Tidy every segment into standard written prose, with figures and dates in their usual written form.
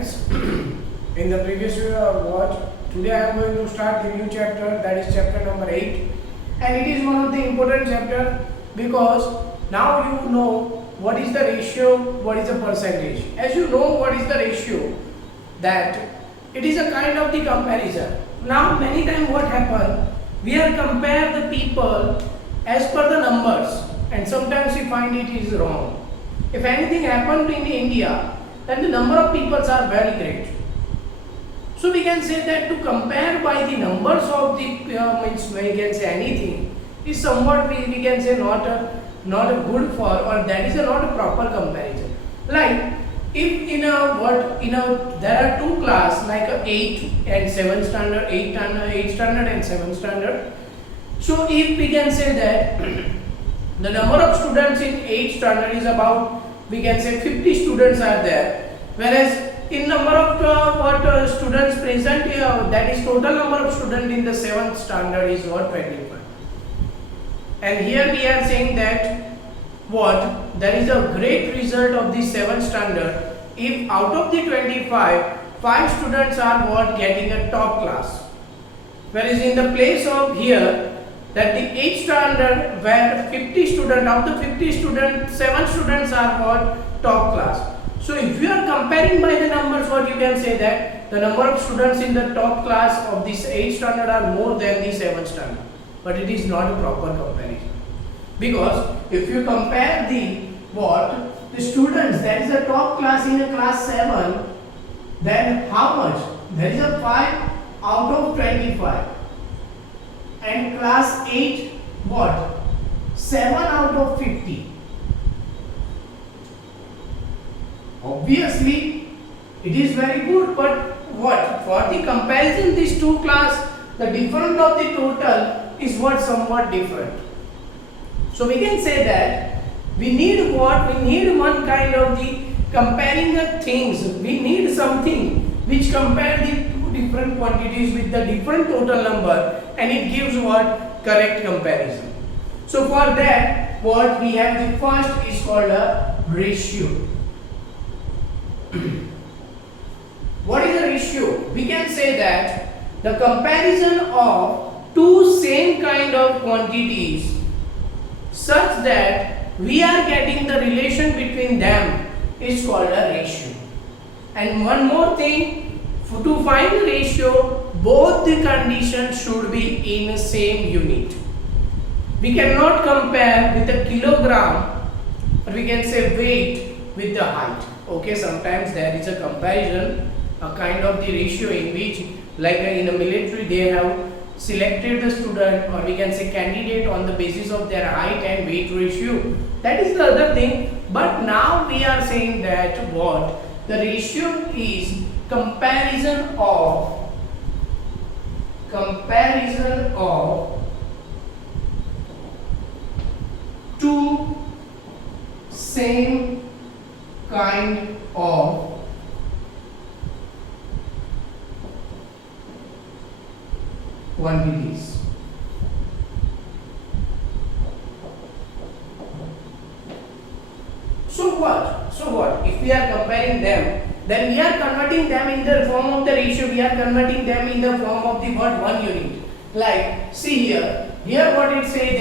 friends, in the previous watch, today I am going to start the new chapter, that is chapter number 8, and it is one of the important chapter because now you know what is the ratio, what is the percentage. As you know what is the ratio, that it is a kind of the comparison. Now many times what happen, we are compare the people as per the numbers, and sometimes we find it is wrong. If anything happened in India, then the number of people are very great. So we can say that to compare by the numbers of the means we can say anything is somewhat we can say not a good for, or that is not a proper comparison. Like if in a there are two class like a 8 and 7 standard, 8 standard and 7 standard. So if we can say that the number of students in 8 standard is about, we can say 50 students are there, whereas in number of students present that is total number of students in the 7th standard is what, 25. And here we are saying that what, there is a great result of the 7th standard if out of the 25, 5 students are what, getting a top class, whereas in the place of here that the 8th standard where 50 students, out of 50 students, 7 students are what, top class. So if you are comparing by the numbers, what you can say that the number of students in the top class of this 8th standard are more than the 7th standard, but it is not a proper comparison, because if you compare the students that is a top class in a class 7, then how much? There is a 5 out of 25. And class 8 what? 7 out of 50. Obviously it is very good, but what? For the comparison these two class, the difference of the total is what, somewhat different. So we can say that we need what? We need one kind of the comparing the things. We need something which compare the different quantities with the different total number, and it gives what, correct comparison. So for that what we have, the first is called a ratio. What is a ratio? We can say that the comparison of two same kind of quantities such that we are getting the relation between them is called a ratio. And one more thing, to find the ratio, both the conditions should be in the same unit. We cannot compare with a kilogram, or we can say weight with the height. Okay, sometimes there is a comparison, a kind of the ratio in which, like in the military, they have selected the student, or we can say candidate, on the basis of their height and weight ratio. That is the other thing. But now we are saying that what, the ratio is comparison of two same kind of quantities. So what? If we are comparing them, then we are converting them in the form of the ratio. We are converting them in the form of the what, 1 unit. Like see here what it says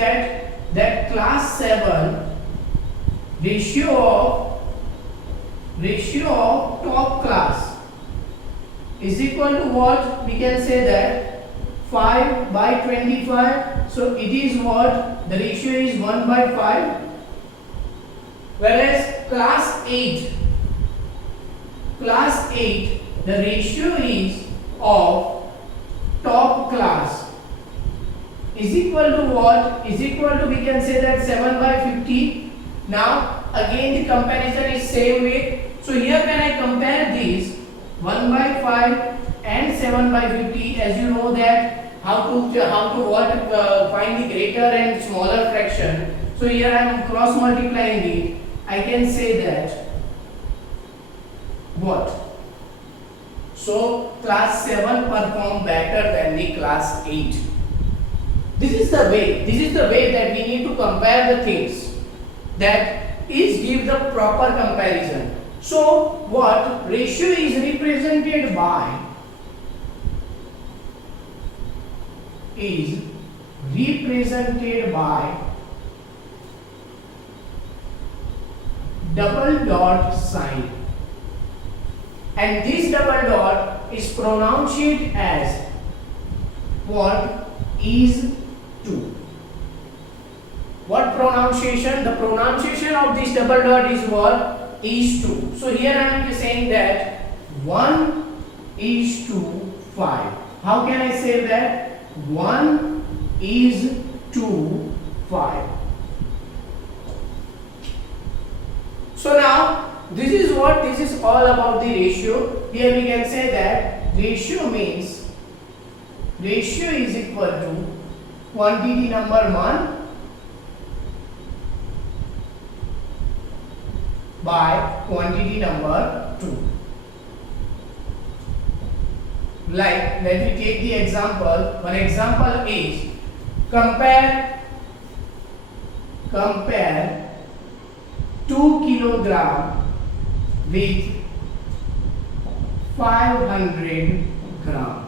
that class 7 ratio of top class is equal to what? We can say that 5 by 25. So it is what, the ratio is 1 by 5. Whereas class 8, the ratio is of top class is equal to what? Is equal to, we can say that 7 by 50. Now again the comparison is same way. So here when I compare these 1 by 5 and 7 by 50, as you know that how to find the greater and smaller fraction. So here I am cross multiplying it. I can say that what? So class 7 perform better than the class 8. This is the way that we need to compare the things, that is give the proper comparison. So what ratio is represented by double dot sign, and this double dot is pronounced as what is to. What pronunciation? The pronunciation of this double dot is what? Is to. So here I am saying that 1:5. How can I say that? 1:5. So now this is what this is all about, the ratio. Here we can say that ratio means ratio is equal to quantity number 1 by quantity number 2. Like, let me take the example. One example is compare 2 kilogram with 500 gram.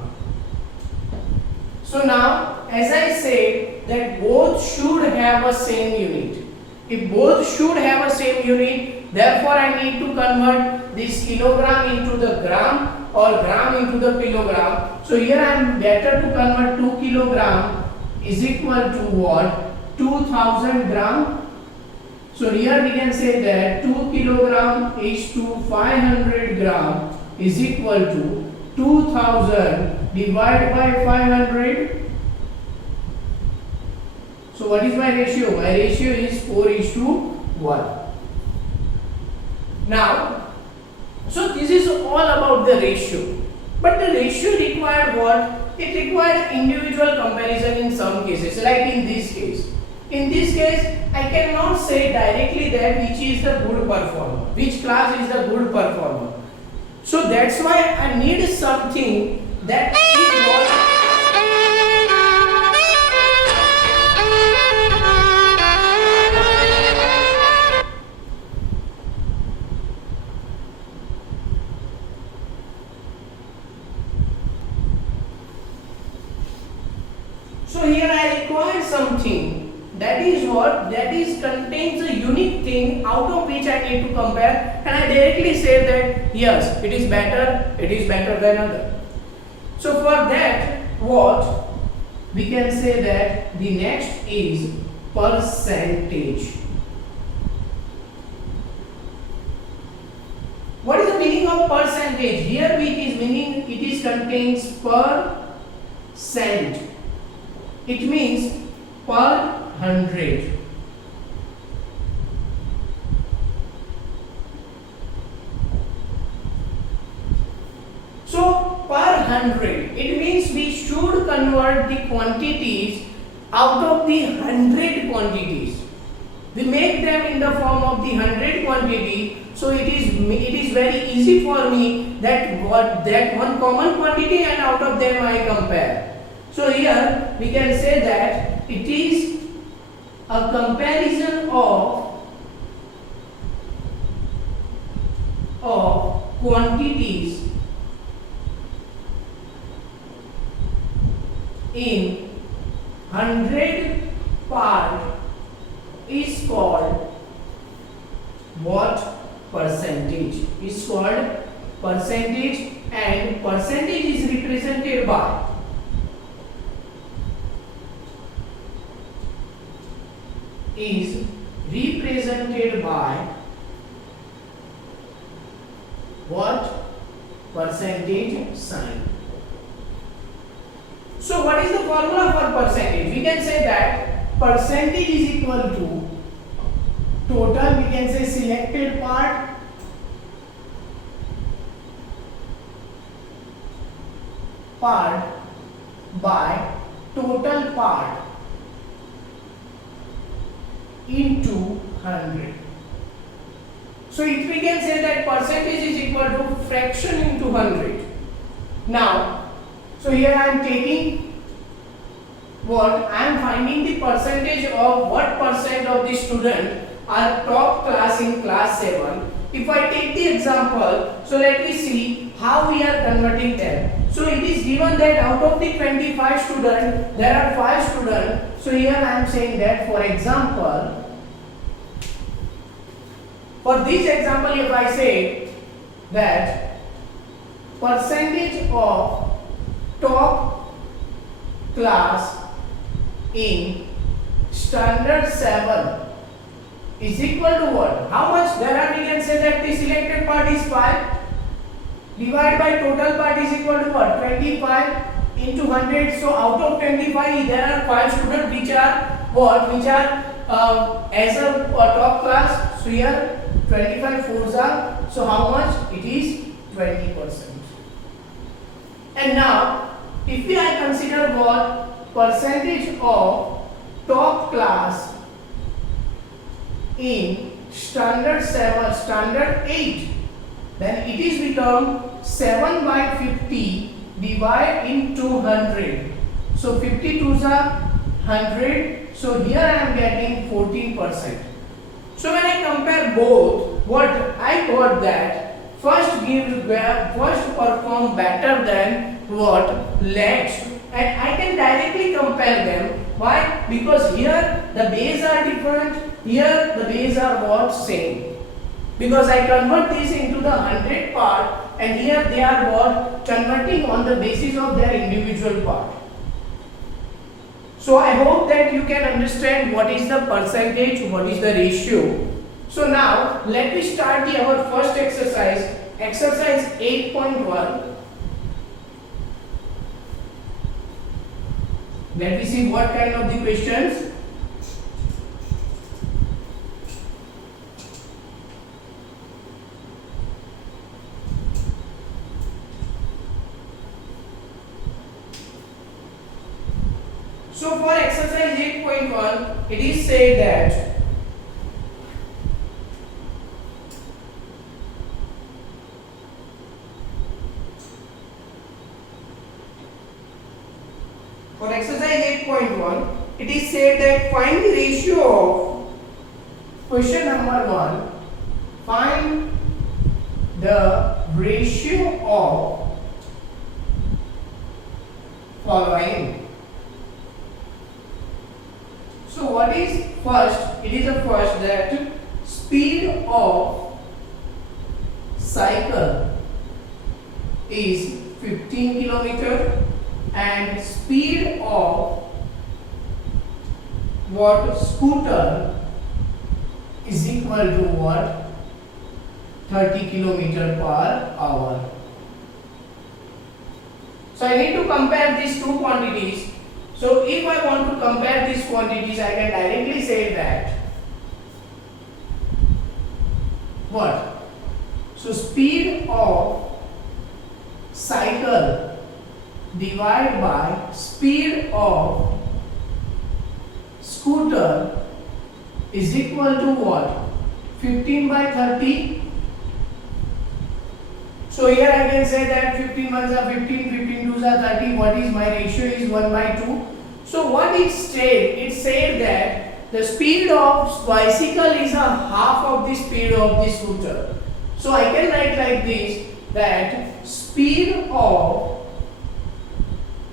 So now, as I said that both should have a same unit. If both should have a same unit, therefore I need to convert this kilogram into the gram or gram into the kilogram. So here I am better to convert 2 kilogram is equal to what? 2000 gram. So here we can say that 2 kilogram is to 500 gram is equal to 2000 divided by 500. So what is my ratio? My ratio is 4:1. Now, so this is all about the ratio. But the ratio required what? It required individual comparison in some cases, like in this case. In this case, I cannot say directly that which is the good performer, which class is the good performer. So that's why I need something that is what. So here I require something that is what? That is contains a unique thing out of which I need to compare, and I directly say that yes, it is better than other. So for that, what we can say that the next is percentage. What is the meaning of percentage? Here it is meaning it is contains per cent. It means per 100. So per 100, it means we should convert the quantities out of the 100 quantities. We make them in the form of the 100 quantity. So it is very easy for me that one common quantity, and out of them I compare. So here we can say that it is a comparison of quantities in 100 part is called what? Percentage. Is called percentage, and percentage is represented by what? Percentage sign. So what is the formula for percentage? We can say that percentage is equal to total, we can say selected part by total part into 100. So if we can say that percentage is equal to fraction into 100. Now, so here I am taking what? I am finding the percentage of what percent of the student are top class in class 7. if I take the example, so let me see how we are converting them. So it is given that out of the 25 students, there are 5 students. So here I am saying that, for example, for this example, if I say that percentage of top class in standard 7 is equal to what? How much? There are, we can say that the selected part is 5 divided by total part is equal to what? 25 into 100. So out of 25, there are 5 students which are what? Which are as a top class. So here 25 fours are. So how much? It is 20%. And now, if we I consider what? Percentage of top class in standard 7, standard 8, then it is become 7 by 50 divide into 100. So 52s are 100. So here I am getting 14%. So when I compare both, what I got that first perform better than what? Next. And I can directly compare them. Why? Because here the base are different. Here the base are what? Same. Because I convert this into the 100 part, and here they are what? Converting on the basis of their individual part. So I hope that you can understand what is the percentage, what is the ratio. So now let me start our first exercise, exercise 8.1. Let me see what kind of the questions. So for exercise 8.1, it is said that for exercise 8.1, it is said that find the ratio of question number 1. Find the ratio of following. So what is first? It is the first that speed of cycle is 15 kilometer and speed of what? Scooter is equal to what? 30 kilometer per hour. So I need to compare these two quantities. So if I want to compare these quantities, I can directly say that what? So speed of cycle divided by speed of scooter is equal to what? 15 by 30. So here I can say that 15 ones are 15, 15 twos are 30. What is my ratio? Is 1 by 2. So what it said? It said that the speed of bicycle is a half of the speed of the scooter. So I can write like this, that speed of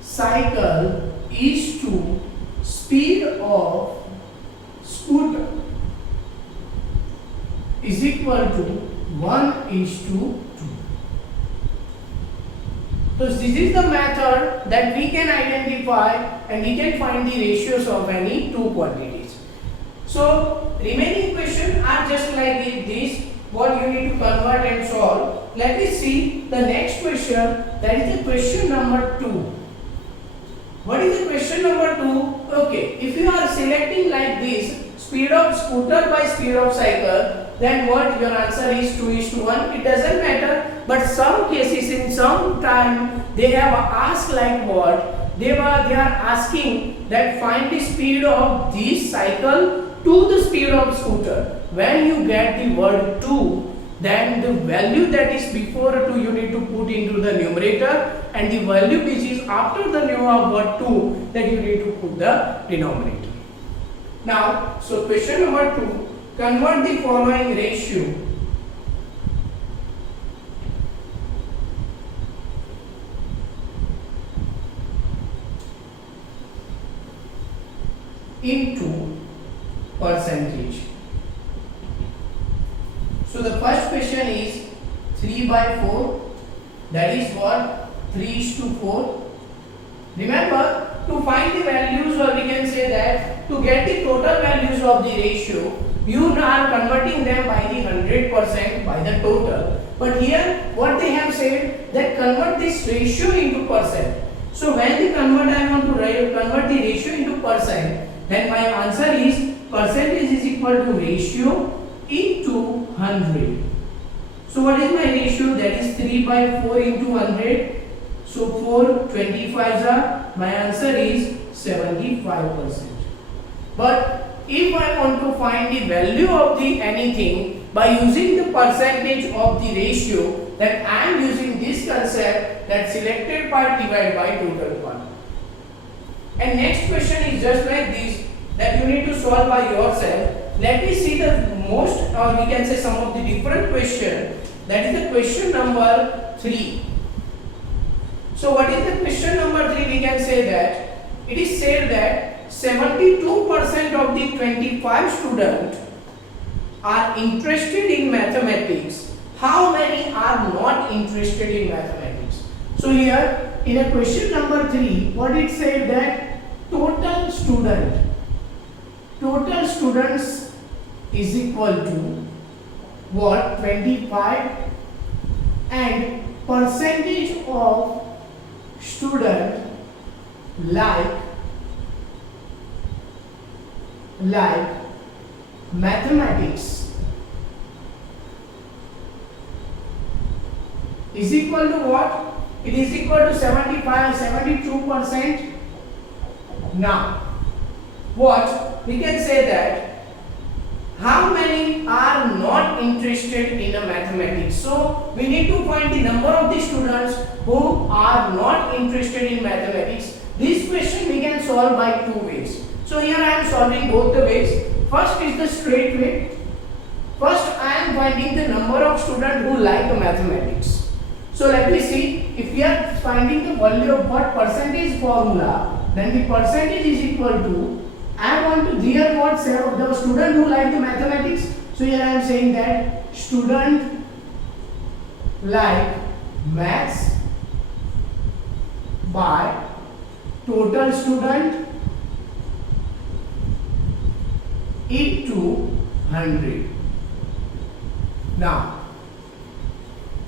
cycle is to speed of scooter is equal to 1:2. So this is the method that we can identify and we can find the ratios of any two quantities. So remaining questions are just like this, what you need to convert and solve. Let me see the next question, that is the question number 2. What is the question number 2? Okay, if you are selecting like this, speed of scooter by speed of cycle, then what your answer is 2:1. It doesn't matter, but some cases in some time they have asked like what? They are asking that find the speed of this cycle to the speed of scooter. When you get the word 2, then the value that is before 2 you need to put into the numerator, and the value which is after the new of word 2, that you need to put the denominator. Now, so question number 2, convert the following ratio into percentage. So the first question is 3/4. That is what? 3:4. Remember, to find the values, or we can say that to get the total values of the ratio, you are converting them by the 100% by the total. But here what they have said, that convert this ratio into percent. So when I want to convert the ratio into percent, then my answer is percentage is equal to ratio into 100. So what is my ratio? That is 3/4 into 100. So 4 25s are, my answer is 75%. But if I want to find the value of the anything by using the percentage of the ratio, then I am using this concept, that selected part divided by total part. And next question is just like this, that you need to solve by yourself. Let me see the most, or we can say some of the different question. That is the question number 3. So what is the question number 3? We can say that it is said that 72% of the 25 students are interested in mathematics. How many are not interested in mathematics? So here in a question number 3, what it said that total students is equal to what? 25, and percentage of student like mathematics is equal to what? It is equal to 72%. Now what we can say that how many are not interested in a mathematics. So we need to find the number of the students who are not interested in mathematics. This question we can solve by 2 ways. So here I am solving both the ways. First is the straight way. First I am finding the number of students who like mathematics. So let me see, if we are finding the value of what percentage formula, then the percentage is equal to, I want to here what say of the student who like the mathematics. So here I am saying that student like maths by total student into 100. Now,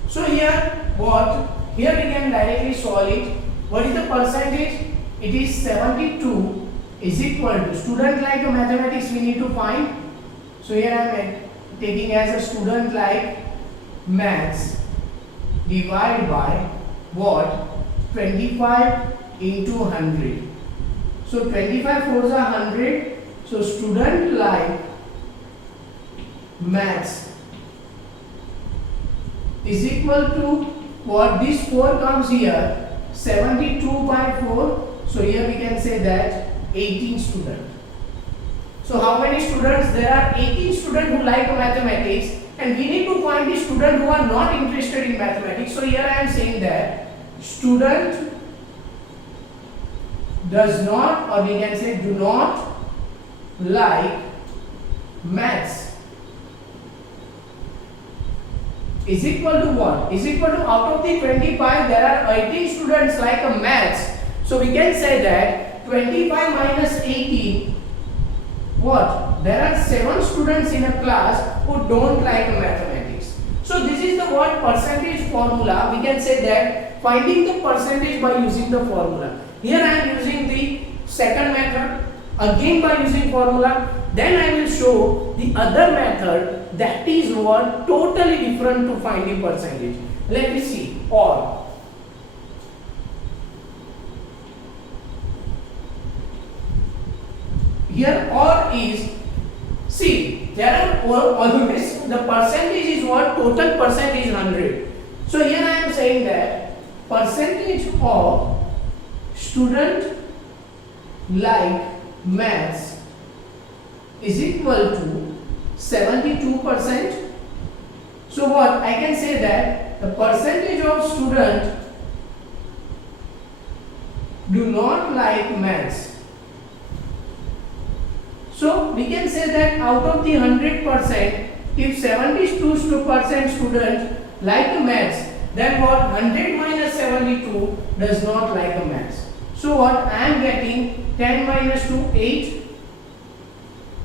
so here what? Here we can directly solve it. What is the percentage? It is 72 is equal to, student like mathematics we need to find. So here I am taking as a student like maths divided by what? 25 into 100. So 25 fours are 100. So student like maths is equal to what? This 4 comes here, 72/4. So here we can say that 18 students. So how many students? There are 18 students who like mathematics, and we need to find the students who are not interested in mathematics. So here I am saying that student does not, or we can say do not like maths is equal to what? Is equal to, out of the 25 there are 18 students like a maths. So we can say that 25 minus 18, what? There are 7 students in a class who don't like mathematics. So this is the what? Percentage formula. We can say that finding the percentage by using the formula. Here I am using the second method, again by using formula. Then I will show the other method, that is what? Totally different to find the percentage. Let me see. Or here or is, see, there are always the percentage is what? Total percentage is 100. So here I am saying that percentage of student like maths is equal to 72%. So what? I can say that the percentage of student do not like maths So we can say that out of the 100%, if 72% students like maths, then what, 100 minus 72 does not like maths. So what, I am getting 10 minus 2, 8,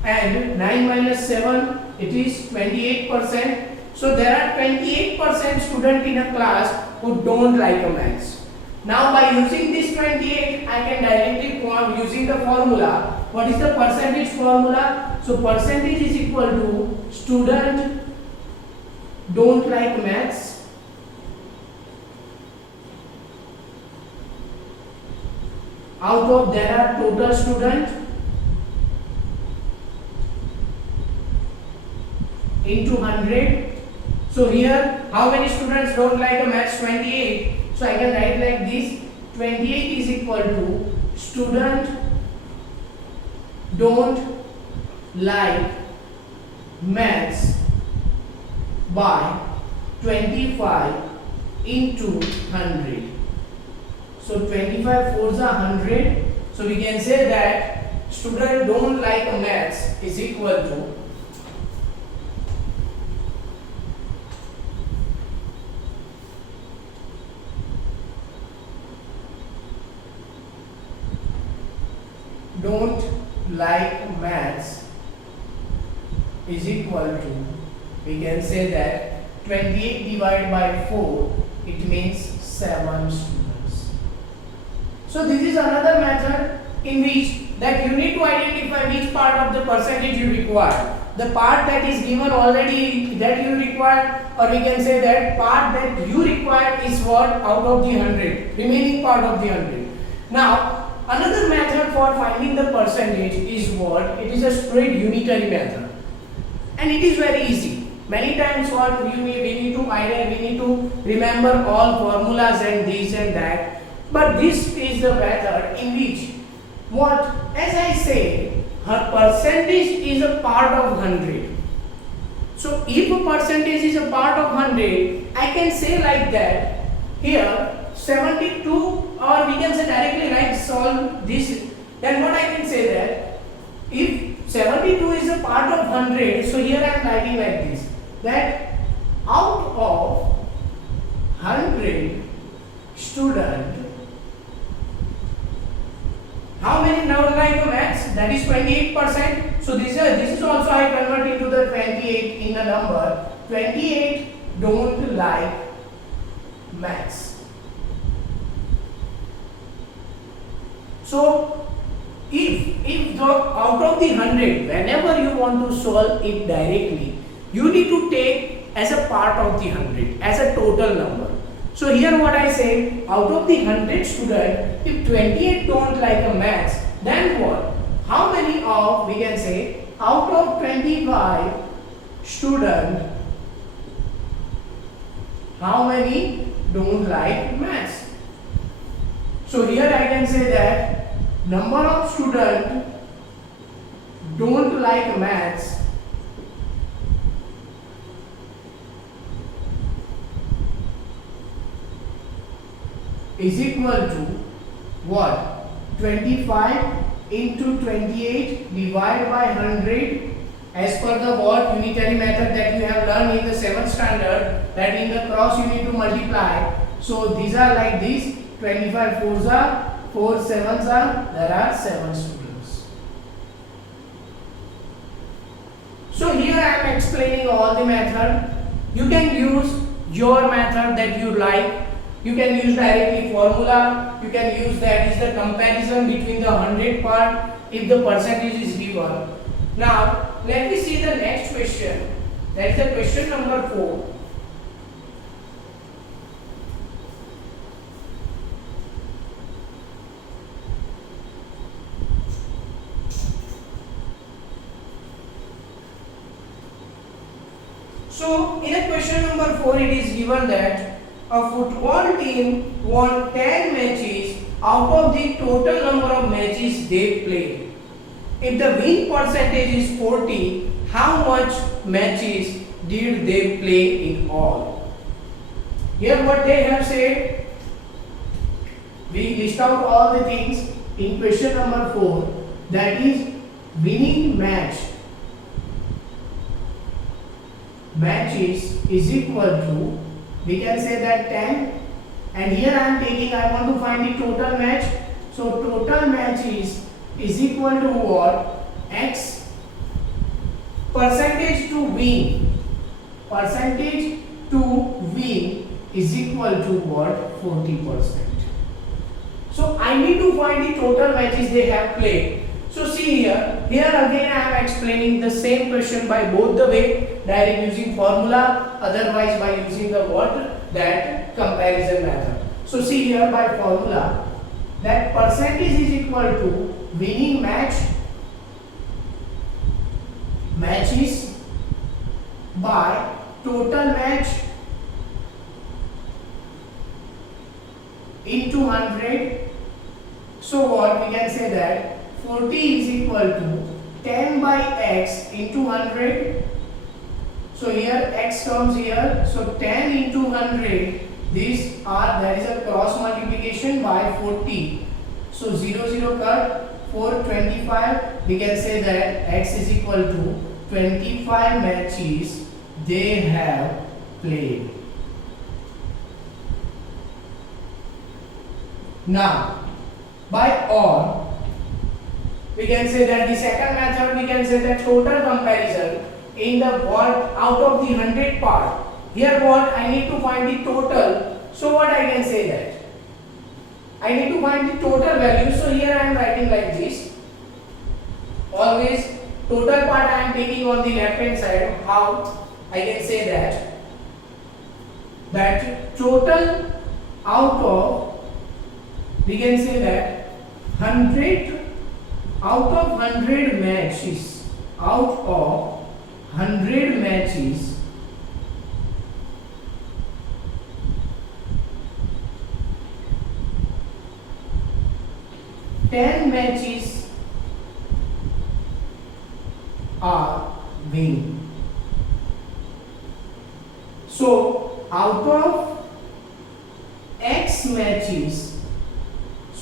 and 9 minus 7, it is 28%. So there are 28% students in a class who don't like maths. Now by using this 28, I can directly form using the formula. What is the percentage formula? So percentage is equal to student don't like maths out of there are total student into 100. So here how many students don't like maths? 28. So I can write like this, 28 is equal to student don't like maths by 25 into 100. So 25 fours are 100. So we can say that student don't like maths is equal to don't like maths is equal to, we can say that 28 divided by 4, it means 7 students. So this is another method in which that you need to identify which part of the percentage you require. The part that is given already that you require, or we can say that part that you require is what, out of the 100, remaining part of the 100. Now another method for finding the percentage is what? It is a straight unitary method, and it is very easy. Many times what we need to remember all formulas and this and that, but this is the method in which what, as I say, her percentage is a part of 100. So if a percentage is a part of 100, I can say like that here 72, or we can say directly like solve this, then what I can say that if 72 is a part of 100, so here I am writing like this, that out of 100 student, how many now like maths? That is 28%. So this is also I convert into the 28 in the number. 28 don't like maths. So if the out of the 100, whenever you want to solve it directly, you need to take as a part of the 100, as a total number. So here what I say, out of the 100 student, if 28 don't like a maths, then what? How many of, we can say, out of 25 student, how many don't like maths? So here I can say that number of student don't like maths is equal to what? 25 into 28 divided by 100 as per the what unitary method that you have learned in the 7th standard, that in the cross you need to multiply. So these are like this, 25 fours are, 4 sevens are, there are 7 students. So here I am explaining all the method. You can use your method that you like. You can use directly formula, you can use that is the comparison between the 100 part if the percentage is given. Now let me see the next question, that is the question number 4. So in a question number 4 it is given that a football team won 10 matches out of the total number of matches they played. If the win percentage is 40, how much matches did they play in all? Here what they have said, we list out all the things in question number 4, that is winning matches is equal to, we can say that 10, and here I am taking, I want to find the total match. So total matches is equal to what? X percentage to win. Percentage to win is equal to what? 40%. So I need to find the total matches they have played. So see here again I am explaining the same question by both the way, direct using formula, otherwise by using the what? That comparison method. So see here by formula, that percentage is equal to winning matches by total match into 100. So what we can say that 40 is equal to 10 by x into 100. So here x comes here. So 10 into 100. There is a cross multiplication by 40. So 0 0 cut. 425. We can say that x is equal to 25 matches they have played. Now by OR, we can say that the second method, we can say that total comparison in the what out of the 100 part. Here what I need to find the total. So what I can say that I need to find the total value. So here I am writing like this. Always total part I am taking on the left hand side. How I can say that total out of, we can say that 100 out of 100 matches, out of 100 matches, ten matches are win. So out of X matches,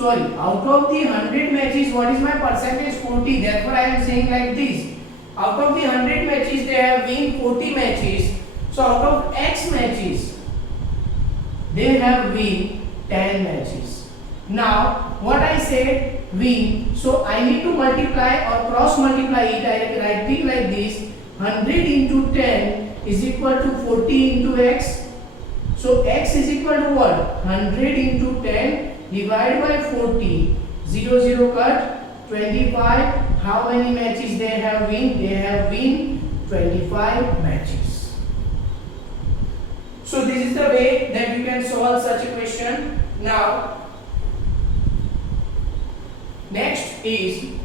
out of the 100 matches, what is my percentage? 40. Therefore, I am saying like this. Out of the 100 matches, they have win 40 matches. So out of X matches, they have win 10 matches. Now, what I said, win. So I need to multiply or cross multiply it. I write it like this. 100 into 10 is equal to 40 into X. So X is equal to what? 100 into 10. Divide by 40, 0 0 cut, 25. How many matches they have win? They have win 25 matches. So this is the way that you can solve such a question. Now, next is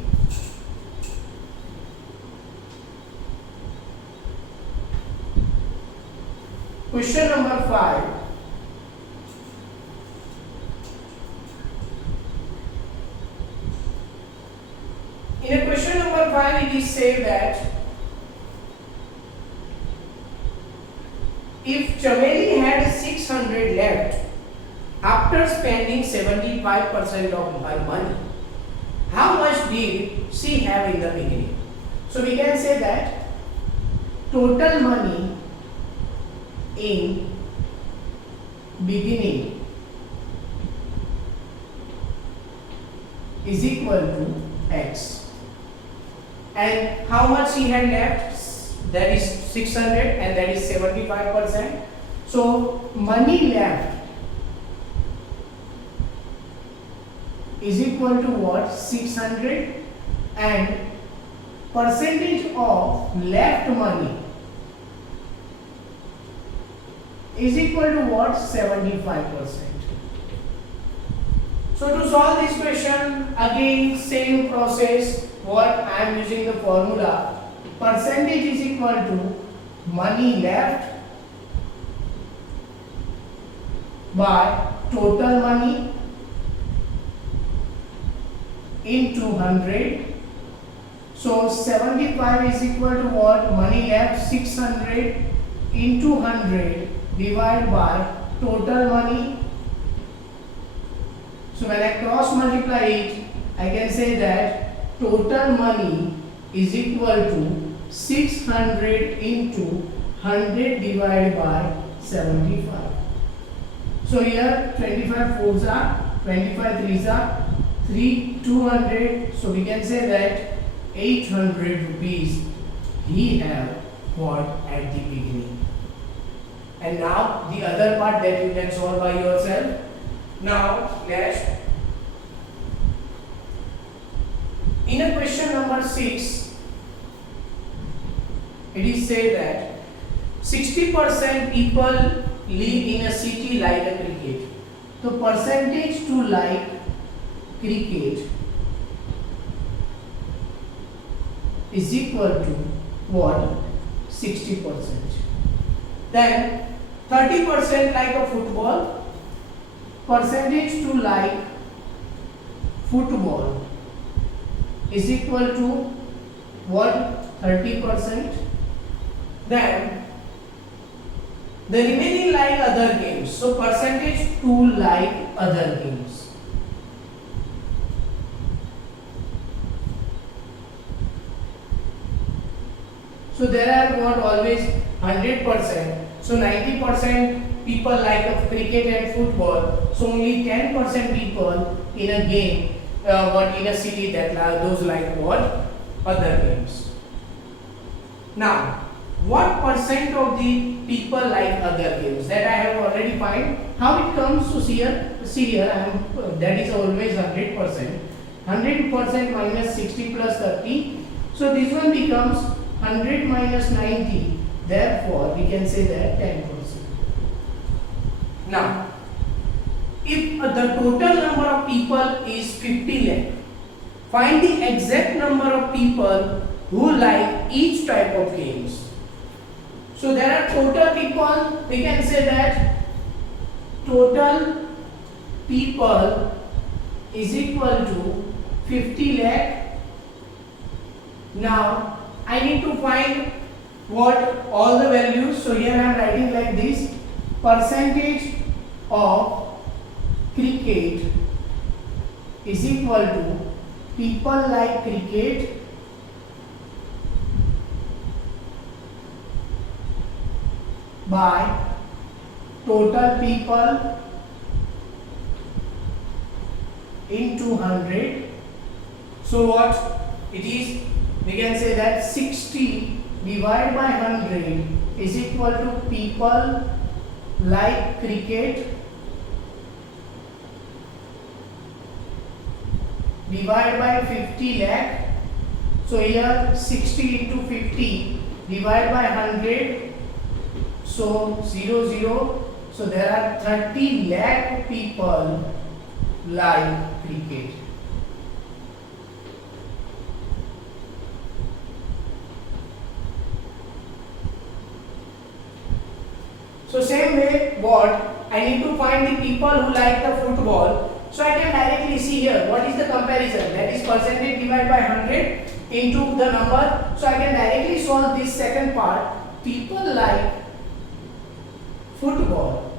question number 5. In a question number 5, it is said that if Chameli had 600 left after spending 75% of her money, how much did she have in the beginning? So we can say that total money in beginning is equal to X. And how much he had left? That is 600 and that is 75%. So money left is equal to what? 600, and percentage of left money is equal to what? 75%. So to solve this question, again same process. What I am using the formula, percentage is equal to money left by total money into 100. So 75 is equal to what? Money left 600 into 100 divided by total money. So when I cross multiply it, I can say that total money is equal to 600 into 100 divided by 75. So here 25 fours are 25 threes are 200. So we can say that 800 rupees he have got at the beginning. And now the other part that you can solve by yourself. Now next, in a question number 6, it is said that 60% people live in a city like a cricket. So percentage to like cricket is equal to what? 60%. Then 30% like a football. Percentage to like football is equal to what? 30%. Then the remaining like other games. So percentage to like other games. So there are what always 100%. So 90% people like of cricket and football. So only 10% people in a game, what in a city that those like what other games. Now, what percent of the people like other games? That I have already find. How it comes to see here? See here, that is always 100%. 100% minus 60 plus 30. So this one becomes 100 minus 90. Therefore, we can say that 10%. Now, if the total number of people is 50 lakh, find the exact number of people who like each type of games. So there are total people, we can say that total people is equal to 50 lakh. Now I need to find what all the values. So here I am writing like this: percentage of cricket is equal to people like cricket by total people into 100. So what it is, we can say that 60 divided by 100 is equal to people like cricket divided by 50 lakh. So here 60 into 50 divided by 100. So 0. So there are 30 lakh people like cricket. So same way, what I need to find the people who like the football. So I can directly see here what is the comparison, that is percentage divided by 100 into the number. So I can directly solve this second part. People like football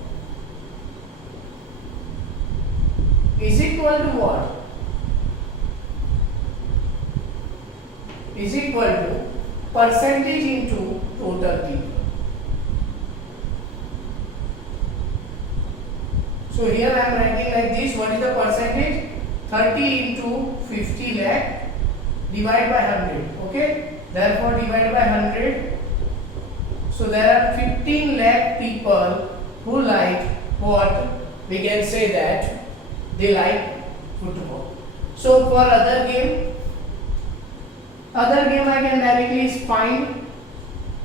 is equal to what? Is equal to percentage into total people. So here I am writing like this. What is the percentage? 30 into 50 lakh divided by 100. Okay. Therefore divided by 100. So there are 15 lakh people who like what? We can say that they like football. So for other game I can directly find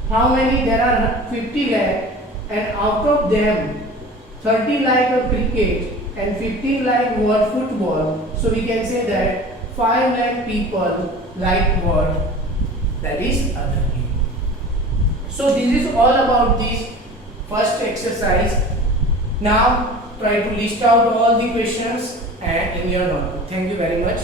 how many. There are 50 lakh, and out of them 30 like a cricket and 15 like what? Football. So we can say that 5 lakh people like what? That is other game. So this is all about this first exercise. Now try to list out all the questions and in your notebook. Thank you very much.